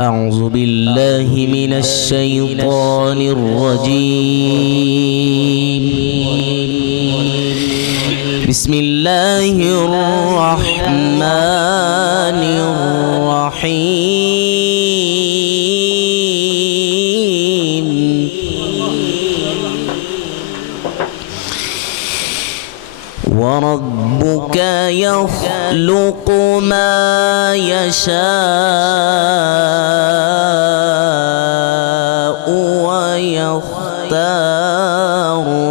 أعوذ بالله من الشيطان الرجيم. بسم الله الرحمن الرحيم. وربك يخلق ما يشاء ويختار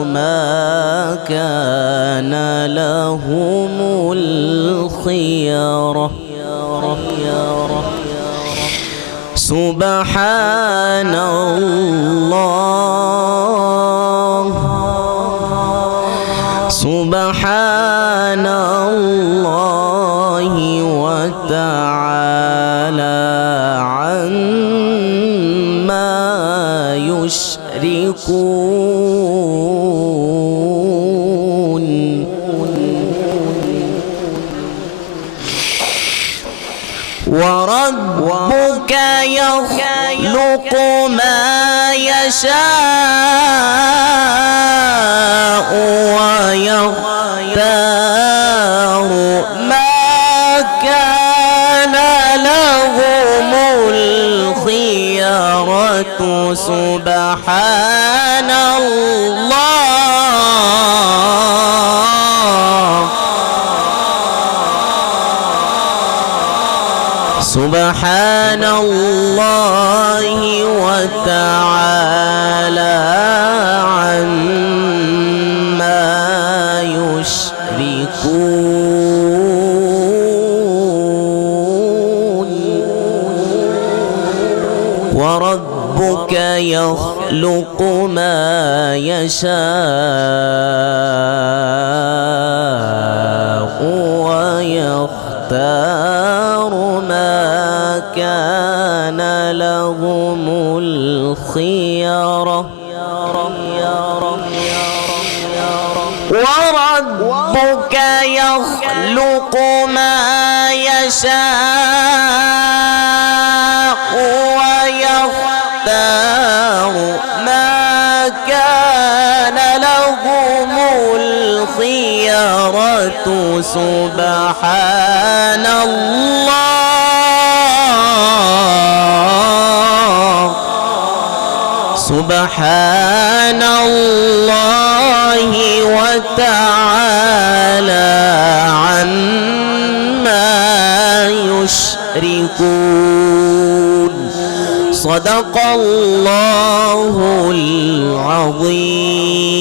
ما كان لهم الخيرة. سبحان الله سبحان الله وتعالى عما يشركون. وربك يخلق ما يشاء ويختار ما كان لهم الخيرة. سبحان الله سبحان الله وتعالى عما يشركون. وربك يخلق ما يشاء ويختار ما كان لهم الخيرة. وربك يخلق ما يشاء ويختار ما كان لهم الخيرة. سبحان الله سبحان الله وتعالى عما يشركون. صدق الله العظيم.